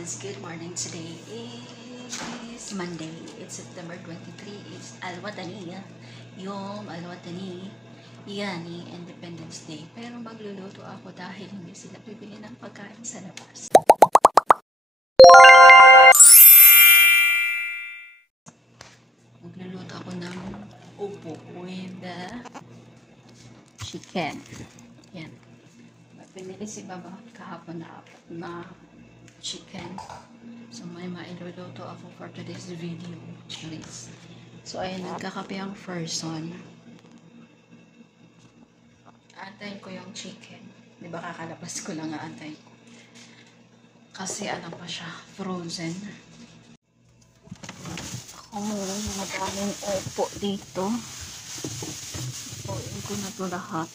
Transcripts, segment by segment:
ones, good morning. Today is Monday. It's September 23. It's Alwatani. Yung Alwatani. Yani Independence Day. Pero magluluto ako dahil hindi sila bibili ng pagkain sa labas. Magluluto ako ng upo with the chicken. Yan. Pinili si Baba kahapon na chicken. So may mailuluto ako for today's video. Please. So ayun, nagkakape ang person. Antayin ko yung chicken. Diba kakalabas ko lang aantayin ko. Kasi ano pa siya, frozen. Ako madaming upo dito. Ipuin ko na ito lahat.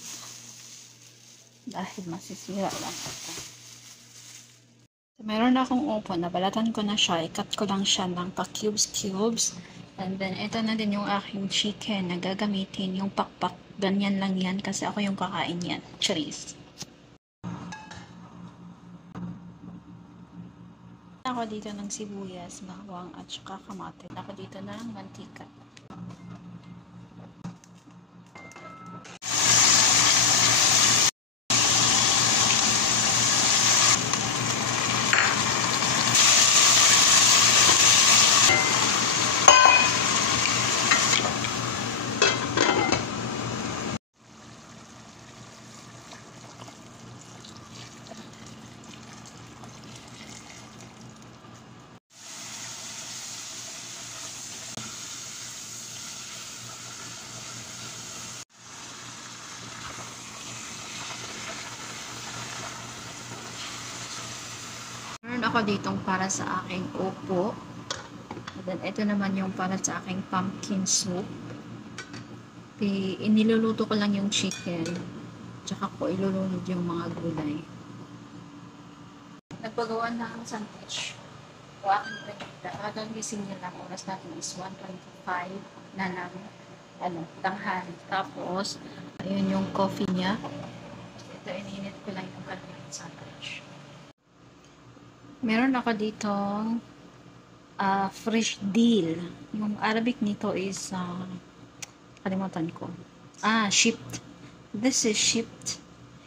Dahil masisira lang ito. So, meron akong upo, nabalatan ko na siya, i-cut ko lang siya ng pa-cubes. And then, ito na din yung aking chicken na gagamitin, yung pakpak. Ganyan lang yan, kasi ako yung kakain yan. Charis. Ako dito ng sibuyas, bawang at saka kamatis. Ako dito ng mantika. Meron ako ditong para sa aking upo. And then, ito naman yung para sa aking pumpkin soup. Iniluluto ko lang yung chicken. Tsaka ko ilulunod yung mga gulay. Nagpagawa na ang sandwich. O aking pinagkita. Hanggang gising nila, oras natin is 1:25 na ng tanghali. Tapos, ayun yung coffee niya. Ito, ininit ko lang yung kanyang sandwich. Meron ako ditong fresh deal. Yung Arabic nito is kalimutan ko. Shipped. This is shipped.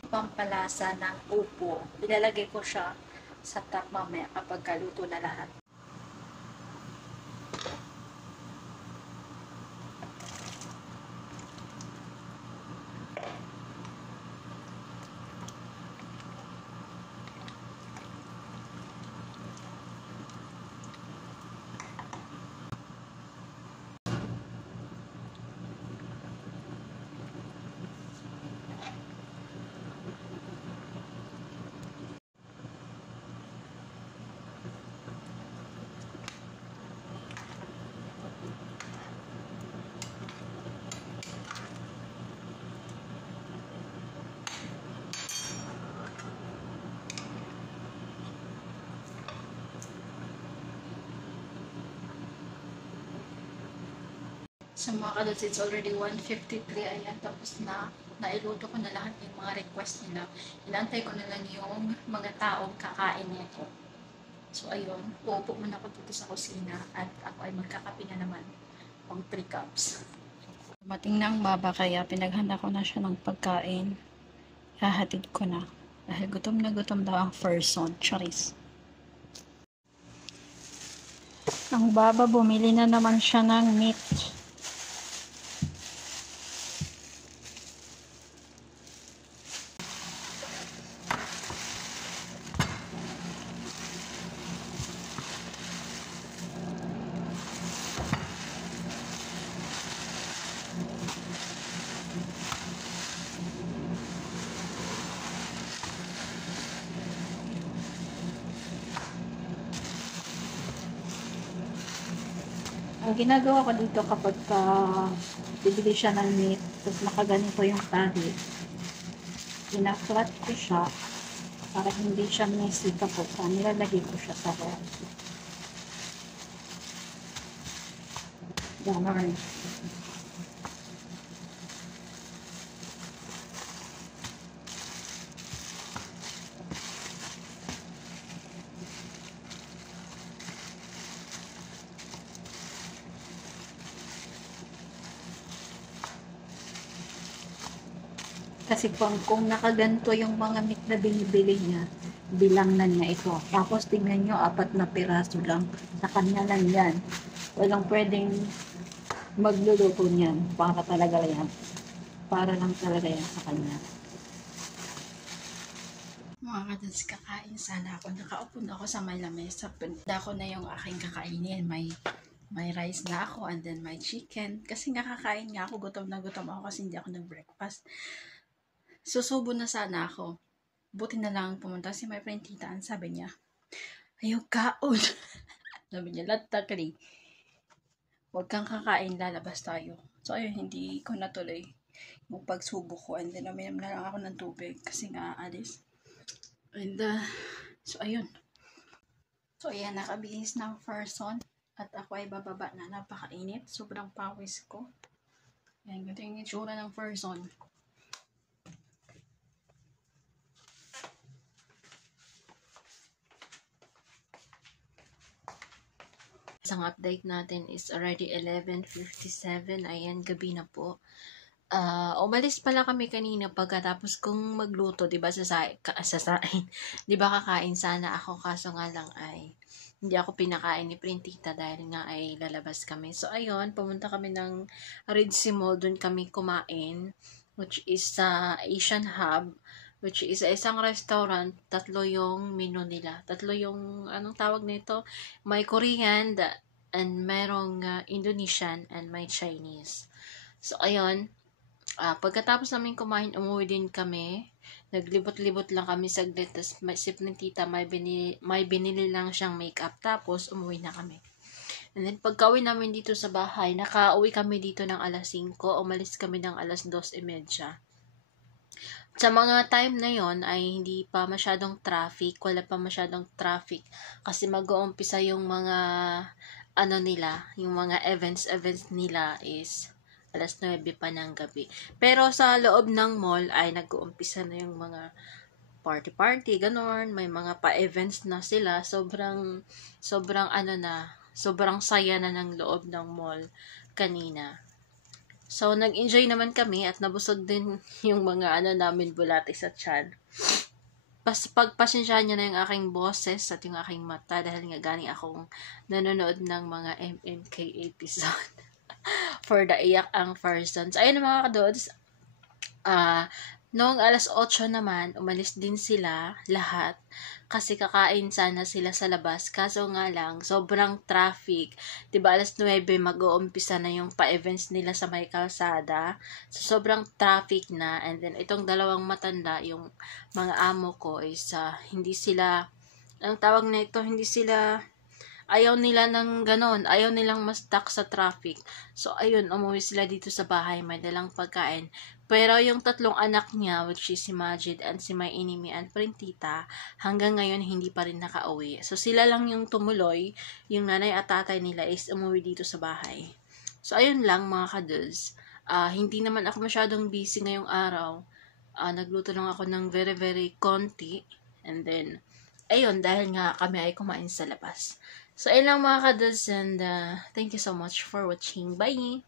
Pampalasa ng upo. Ilalagay ko siya sa top mamaya kapag kaluto na lahat. So mga kadots, it's already 1:53. Ayan, tapos na nailuto ko na lahat yung mga request nila. Inantay ko na lang yung mga taong kakain nito. So ayun, uupo muna ako dito sa kusina at ako ay magkakape na naman pang 3 cups. Dumating na ang baba kaya pinaghanda ko na siya ng pagkain. Hahatid ko na. Dahil gutom na gutom daw ang person. Charis. Ang baba, bumili na naman siya ng meat. Ang ginagawa ko dito kapag bibili siya ng meat, tapos nakaganito yung tali, ina-flat ko siya para hindi siya messy kapag nilalagay ko siya sa ref. Ganon. Kasi kung nakaganto yung mga meat na binibili niya, bilang na niya ito. Tapos tingnan nyo, 4 na piraso lang. Sa kanya lang yan. Walang pwedeng magluluto niyan. Para talaga yan. Para lang talaga yan sa kanya. Mga kadudes, kakain sana ako. Nakaupo na ako sa may lamesa. Punda ko na yung aking kakainin. May rice na ako and then may chicken. Kasi nga kakain nga ako. Gutom na gutom ako kasi hindi ako nag-breakfast. Susubo na sana ako. Buti na lang pumunta si my friend tita. Sabi niya, ayaw kaon. Sabi niya, latakli. Huwag kang kakain, lalabas tayo. So ayun, hindi ko natuloy yung pagsubo ko. And then uminom na lang ako ng tubig kasi nga alis. And so ayun. So ayan, nakabihis ng person. At ako ay bababa na, napakainit. Sobrang pawis ko. Ayan, ganito yung itsura ng person. Isang update natin is already 11:57. Ayan, gabi na po. Umalis pala kami kanina pagkatapos kong magluto, 'di ba? Sasain. 'Di ba kakain sana ako, kaso nga lang ay hindi ako pinakain ni Printita dahil nga ay lalabas kami. So ayun, pumunta kami ng Ritzy Mall, doon kami kumain, which is sa Asian Hub, which is isang restaurant. 3 yung menu nila. 3 yung, anong tawag nito? May Korean, and merong Indonesian, and may Chinese. So, ayun. Pagkatapos namin kumain, umuwi din kami. Naglibot-libot lang kami saglit. Tapos si tita, may binili lang siyang makeup. Tapos, umuwi na kami. And then, pagka-uwi namin dito sa bahay, nakauwi kami dito ng alas 5. Umalis kami ng alas 2:30. Sa mga time na yon ay hindi pa masyadong traffic, wala pa masyadong traffic kasi mag-uumpisa yung mga yung mga events nila is alas 9 pa ng gabi. Pero sa loob ng mall ay nag-uumpisa na yung mga party, ganon, may mga pa-events na sila, sobrang sobrang saya na ng loob ng mall kanina. So, nag-enjoy naman kami at nabusog din yung mga namin bulati sa tiyan. Pagpasensyahan niya na yung aking boses at yung aking mata dahil nga galing akong nanonood ng mga MMK episode for the iyak ang persons. Ayun mga kadods, noong alas 8 naman, umalis din sila lahat kasi kakain sana sila sa labas. Kaso nga lang, sobrang traffic. Diba alas 9 mag-uumpisa na yung pa-events nila sa may kalsada. So, sobrang traffic na. And then, itong dalawang matanda, yung mga amo ko is hindi sila, ang tawag na ito, ayaw nila ng ganon. Ayaw nilang ma-stuck sa traffic. So, ayun, umuwi sila dito sa bahay. May dalang pagkain. Pero yung 3 anak niya, which is si Majid and si May Inimi and Printita, hanggang ngayon hindi pa rin nakauwi. So, sila lang yung tumuloy. Yung nanay at tatay nila is umuwi dito sa bahay. So, ayun lang mga kadudes. Hindi naman ako masyadong busy ngayong araw. Nagluto lang ako ng very, very konti. And then, ayun, dahil nga kami ay kumain sa labas. So, ayun lang mga kadudes, and thank you so much for watching. Bye!